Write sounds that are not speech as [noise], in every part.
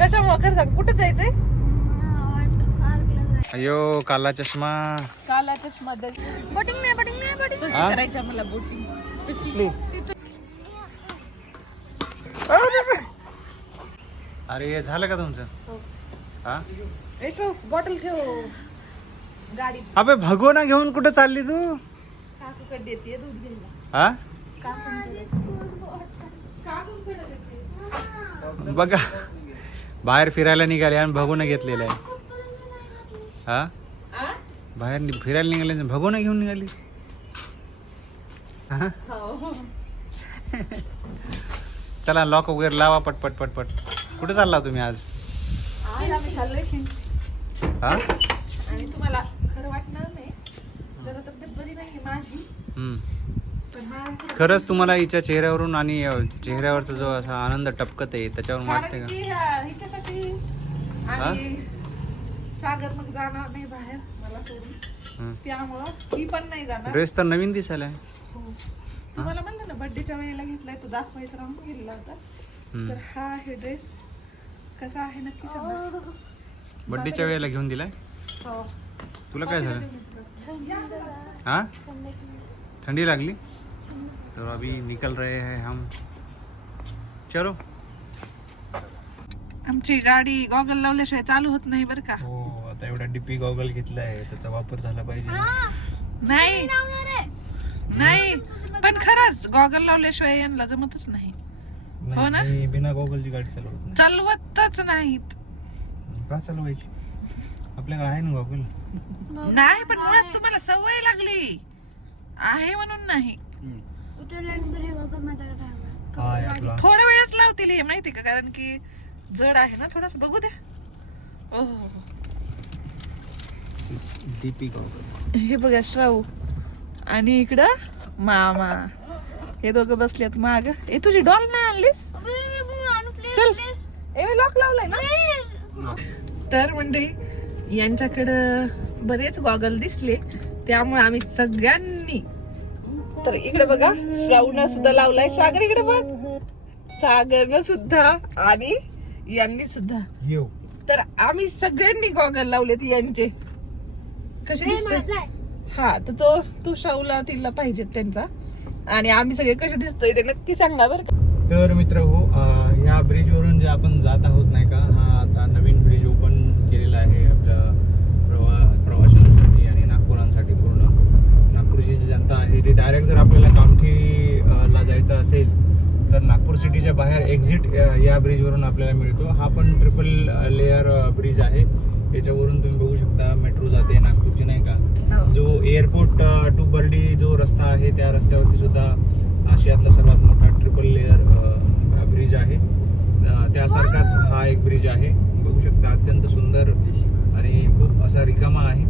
कशामुळे? खरं सांग कुठं जायचंय? अयो काला चष्मा. काला चष्मा दर बोटिंग नाही बोटिंग नाही बोटिंग? करायची मला बोटिंग. अरे हे झालं का तुमचं? हा? यशो बॉटल ठेव. गाडीत अबे भगवना घेऊन कुठं चालली तू? काकूकडे देते? दूध घ्यायला हा? काकूकडे देते? बघा. बाहेर फिरायला निघाले आणि भगवना घेतलेलं आहे. हा? बाहेर नि- फिरायला निघाले भगवना घेऊन निघाली. हा? हो. चला लॉक वगैरे लावा पटपट पटपट कुठे चालला तुम्ही आज? आम्ही चाललोय हा? आणि तुम्हाला खरं वाटणार नाही जरा तब्येत बरी नाही माझी. हम्म. खरंच तुम्हाला हिच्या चेहऱ्यावरून आणि चेहऱ्यावरचा जो असा आनंद टपकत आहे त्याच्यावरून कारण का? की ह्या- हिच्यासाठी आणि सागर मग जाणार नाही बाहेर मला सोडून. हम्म. त्यामुळं ही पण नाही जाणार. ड्रेस तर नवीन दिसायला. हो. तुम्हाला म्हणलं ना बर्थडेच्या वेळेला घेतलाय तो दाखवायचा राहून गेलेला होता. तर हा आहे ड्रेस कसा आहे नक्की सांगा. बड्डेच्या वेळेला घेऊन दिलाय? हो. तुला काय झालं? हाँ? ठंडी लागली? तो अभी निकल रहे हैं हम। चलो। आमची गाडी गॉगल लावल्याशिवाय चालू होत नाही बरं का. हो आता एवढा डीपी गॉगल घेतलाय त्याचा वापर झाला पाहिजे. नाही. नाही. पण खरंच गॉगल लावल्याशिवाय यांना जमतच नाही. हो ना? बिना गॉगलची गाडी चालवत चालवतच नाहीत. नाही का चालवायची? आपल्याकडे आहे ना गॉगल? नाही पण मुळात तुम्हाला सवय लागली. आहे म्हणून नाही. उतरल्यानंतर हे बघा माझ्याकडे थांबा. काय आपला थोड्या वेळच लावतील हे माहिती का? कारण की जड आहे ना थोडस. बघू द्या. ओहो डीपी गॉगल हे बघा श्राऊ. आणि इकडं मामा. हे दोघं बसलेत माग. ए तुझी डॉल नाही आणलीस? चल. ए लॉक लावलाय ना. तर मंडळी यांच्याकडं बरेच गॉगल दिसले. त्यामुळे आम्ही सगळ्यांनी तर इकडे बघा श्रावणा सुद्धा लावलाय. सागर इकडे बघ. सागरनं सुद्धा आणि यांनी सुद्धा. येऊ तर आम्ही सगळ्यांनी गॉगल लावलेत यांचे. कसे दिसते. हा तर तो तो शाहूला तिला पाहिजेत त्यांचा. आणि आम्ही सगळे कसे दिसतोय ते नक्की सांगा बरं का. तर मित्र हो अं, ह्या ब्रिजवरून जे आपण जात आहोत नाही का हा आता नवीन ब्रिज ओपन केलेला आहे आपल्या प्रवा प्रवाशांसाठी आणि नागपुरांसाठी पूर्ण नागपूरची जी जनता आहे ती डायरेक्ट जर आपल्याला कामठी अं, ला जायचं असेल तर नागपूर सिटीच्या बाहेर एक्झिट या ब्रिजवरून आपल्याला मिळतो. हा पण ट्रिपल लेअर ब्रिज आहे. याच्यावरून तुम्ही बघू शकता मेट्रो जाते नागपूरची नाही का? हो. जो एअरपोर्ट टू बर्डी जो रस्ता आहे त्या रस्त्यावरती सुद्धा आशियातला सर्वात मोठा ट्रिपल लेअर ब्रिज आहे. त्यासारखाच हा एक ब्रिज आहे. बघू शकता अत्यंत सुंदर आणि खूप असा रिकामा आहे.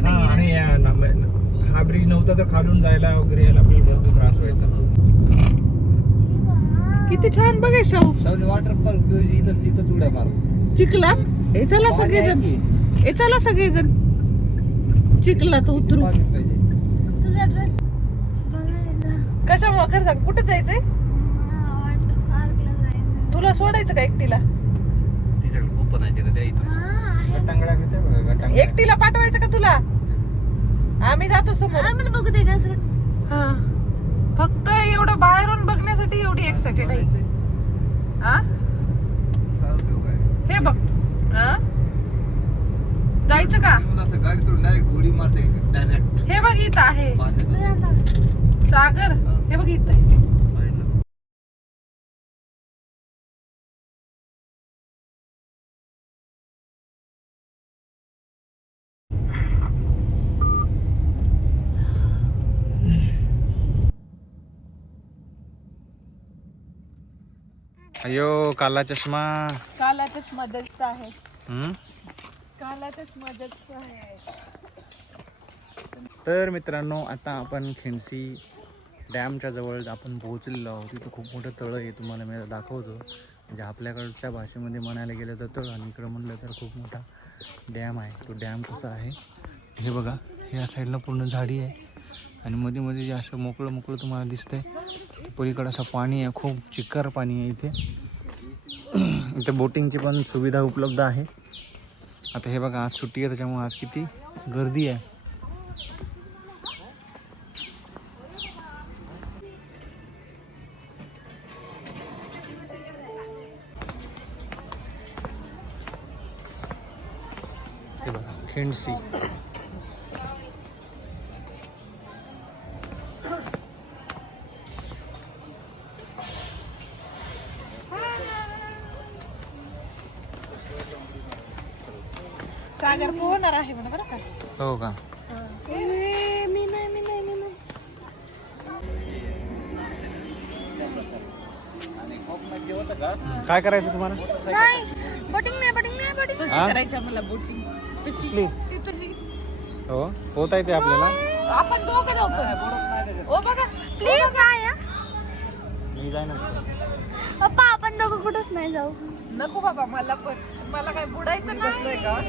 नाहीये. आणि हा ब्रिज नव्हता तर खालून जायला वगैरे याला आपल्याला भरपूर त्रास व्हायचा. किती छान बघा शाहू. वॉटर पार्क इथं तिथं उड्या मार चिखलात? हे चला सगळेजण. हे चला सगळेजण. चिखलात उतरू. तुझा ड्रेस कशामुळे खरं सांग कुठं जायचंय? तुला सोडायचं का एकटीला? तिच्याकडे कुपन आहे द्या इथं. हा. गटांगडा घेते एकटीला पाठवायचं का तुला? आम्ही जातो समोर. हा, बघू दे का असं? हा. फक्त एवढं बाहेरून बघण्यासाठी एवढी एक्साइटेड आहे. हा हे बघ. हा जायचं का? हे बघ इथं आहे. सागर हे. बघ इथं अयो काला चष्मा. काला चष्मा जगत आहे. हम्म? काला चष्मा जगत आहे. तर मित्रांनो आता आपण खिंडसी डॅमच्या जवळ आपण पोहोचलेलो आहोत. तिथं खूप मोठं तळं आहे तुम्हाला मी दाखवतो. म्हणजे आपल्याकडच्या भाषेमध्ये म्हणायला गेलं तर तळ आणि इकडं म्हणलं तर खूप मोठा डॅम आहे. तो डॅम कसा आहे? हे बघा या साईडला पूर्ण झाडी आहे. आणि मध्ये मध्ये जे असं मोकळं मोकळं तुम्हाला दिसतंय पलीकडं असं पाणी आहे खूप चिक्कार पाणी आहे इथे. [clears throat] इथे बोटिंगची पण सुविधा उपलब्ध आहे. आता हे बघा आज सुट्टी आहे त्याच्यामुळे आज किती गर्दी आहे. हे बघा खिंडसी. सागर पोहणार आहे म्हणा बरं का? हो का? ए, मी नाही मी नाही मी नाही काय करायचं तुम्हाला? नाही बोटिंग नाही बोटिंग नाही बोटिंग कशी हा? करायची मला बोटिंग? कसली? ती तशी. हो? होत आहे ते आपल्याला? आपण दोघं जाऊ पण. ओ बघा. प्लीज नाही हा. मी जाय ना पप्पा आपण दोघं कुठंच नाही जाऊ. नको बाबा मला पण. मला काय बुडायचं नाही का?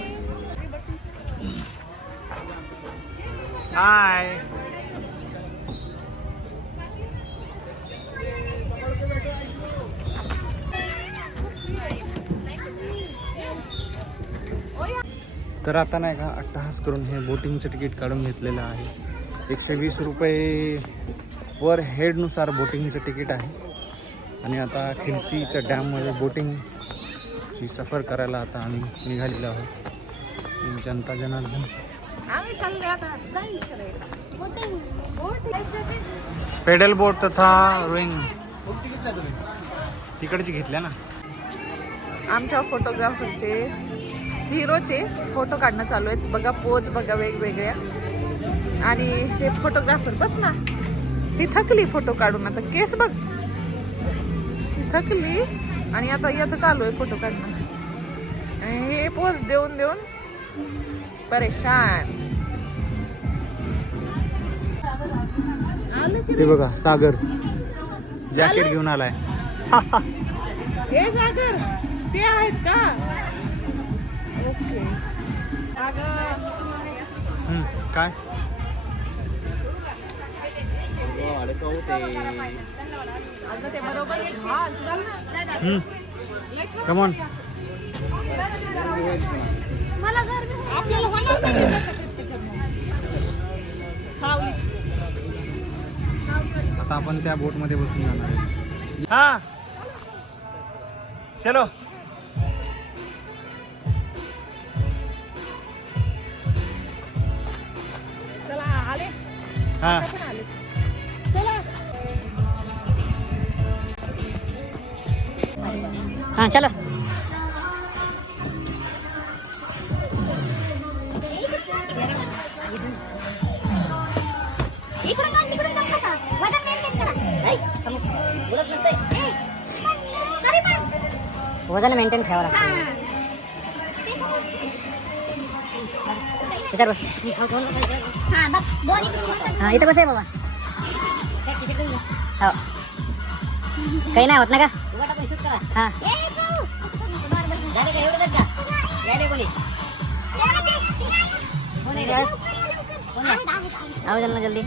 हाय तर आता नाही का अट्टहास करून हे बोटिंगचं तिकीट काढून घेतलेलं आहे. एकशे वीस रुपये वर हेडनुसार बोटिंगचं तिकीट आहे. आणि आता खिडसीच्या डॅममध्ये बोटिंगची सफर करायला आता आम्ही निघालेलो आहोत. जनता जनार्दन. पेडल बोट तथा रोईंग. तिकडची घेतल्या ना? आमच्या फोटोग्राफरचे हिरोचे फोटो काढणं चालू आहेत. बघा पोज बघा वेगवेगळ्या. आणि हे फोटोग्राफर बस ना. ही थकली फोटो काढून. आता केस बघ. ही थकली आणि आता याचं चालू आहे फोटो काढणं. हे पोज देऊन देऊन परेशान. ते बघा सागर जॅकेट घेऊन आलाय. हे सागर ते आहेत का? ओके. काय? कमॉन मला आपल्याला होणार नाही सावली आता आपण त्या बोटमध्ये बसून जाणार आहे. हा. चलो. चला आले? हा. पण आले. चला. हाँ चलो. वजन मेंटेन ठेवा लागतं. विचार बस. हा. हा इथं बस आहे बाबा. हो. काही नाही होत ना का? हा. ना जल्दी.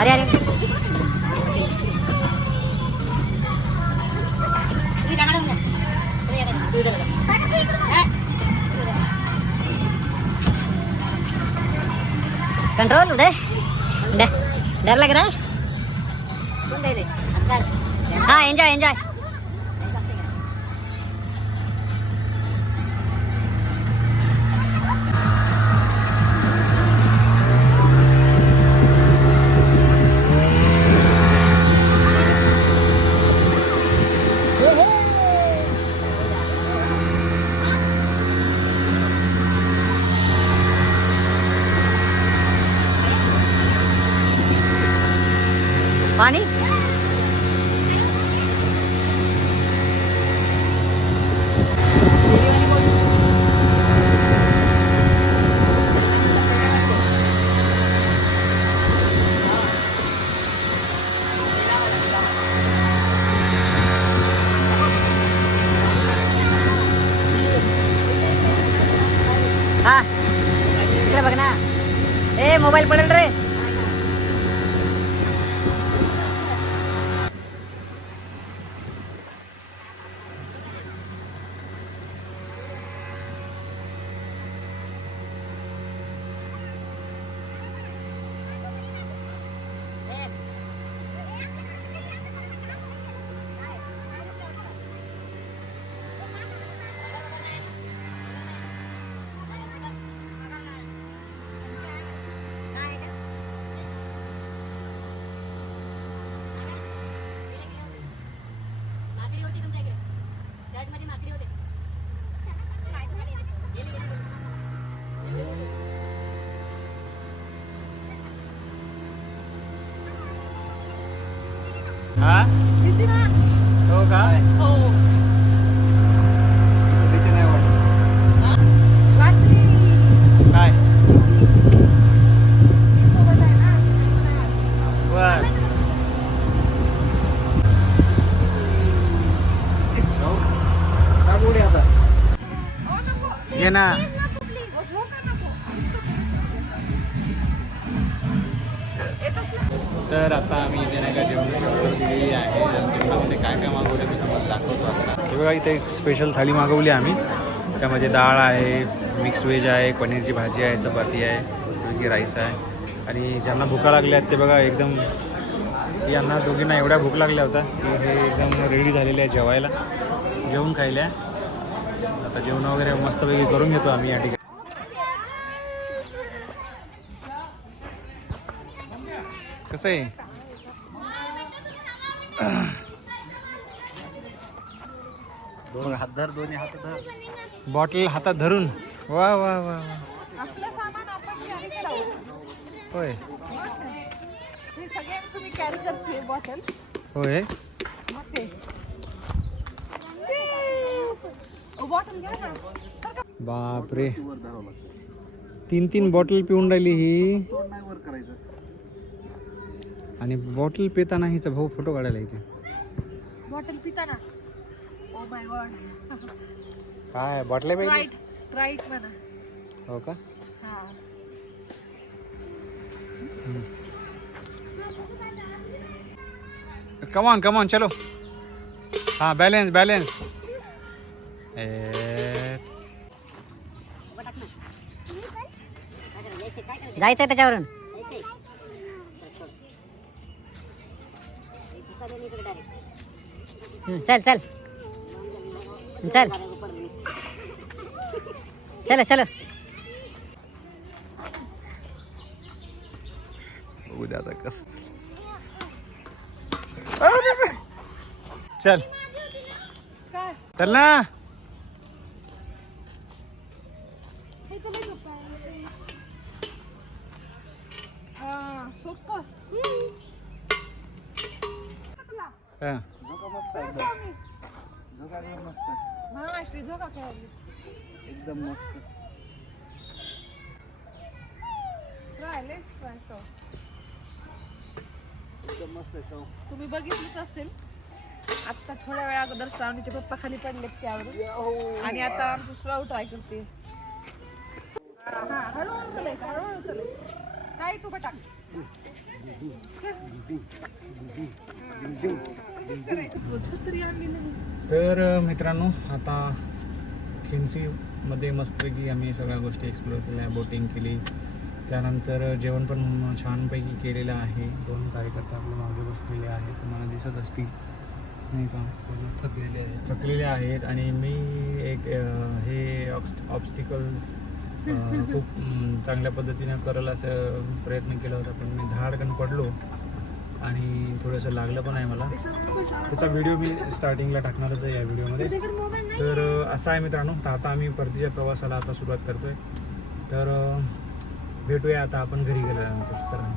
अरे अरे कंट्रोल उदय डर डर लग रहा है हाँ एंजॉय एंजॉय पानी हा इकडे बघ ना ए मोबाईल पडेल रे हा भीती ना हो का हो दाखवतो आता हे बघा इथे एक स्पेशल थाळी मागवली आम्ही. त्यामध्ये डाळ आहे मिक्स व्हेज आहे पनीरची भाजी आहे चपाती आहे मस्तपैकी राईस आहे. आणि ज्यांना भुका लागल्या आहेत ते बघा एकदम यांना दोघींना एवढ्या भूक लागल्या होत्या की हे एकदम रेडी झालेले आहे जेवायला. जेवून खायल्या. आता जेवण वगैरे मस्तपैकी करून घेतो आम्ही या ठिकाणी. कसं आहे? दोन हात धर दोन्ही हात धर. बॉटल हातात धरून. वा वा वा होय. होय. बापरे. तीन तीन बॉटल पिऊन राहिली ही. आणि बॉटल पिताना हिचा भाऊ फोटो काढायला इथे. बॉटल पिता ना ओ माय गॉड काय बॉटले स्प्राईट स्प्राईट म्हणा हो का? हा। कमॉन कमॉन चलो। हाँ बैलेंस बैलेंस जायचंय त्याच्यावरून चल चल। चल. चलो चलो. उद्या आता कस. चल. चल ना. हा सोपं हा. झोका मस्त आहे एकदम झोका एकदम मस्त आहे. महाराष्ट्री झोका खेळायली एकदम मस्त. एकदम मस्त तुम्ही बघितलंच असेल. आता थोड्या वेळा अगोदर श्रावणीचे पप्पा खाली पडलेत त्यावर आणि आता आमचं श्राव ट्राय करते. हळूहळू हळूहळू काय तू बटाक छत्री आणली नाही. तर मित्रांनो आता खिन्सीमध्ये मस्तपैकी आम्ही सगळ्या गोष्टी एक्सप्लोअर केल्या बोटिंग केली. त्यानंतर जेवण पण छानपैकी केलेलं आहे. दोन कार्यकर्ते आपल्या मागे बसलेले आहेत तुम्हाला दिसत असतील. नाही का? पूर्ण थकलेले आहे थकलेले आहेत आणि मी एक हे ऑब्स्टिकल्स [laughs] खूप चांगल्या पद्धतीने करल असं प्रयत्न केला होता पण मी धाडकन पडलो. आणि थोडंसं लागलं पण आहे मला. त्याचा व्हिडिओ मी स्टार्टिंगला टाकणारच आहे या व्हिडिओमध्ये तर असा असं आहे मित्रांनो. तर आता आम्ही परतीच्या प्रवासाला आता सुरुवात करतो आहे तर भेटूया आता आपण घरी गेल्यानंतर. चला.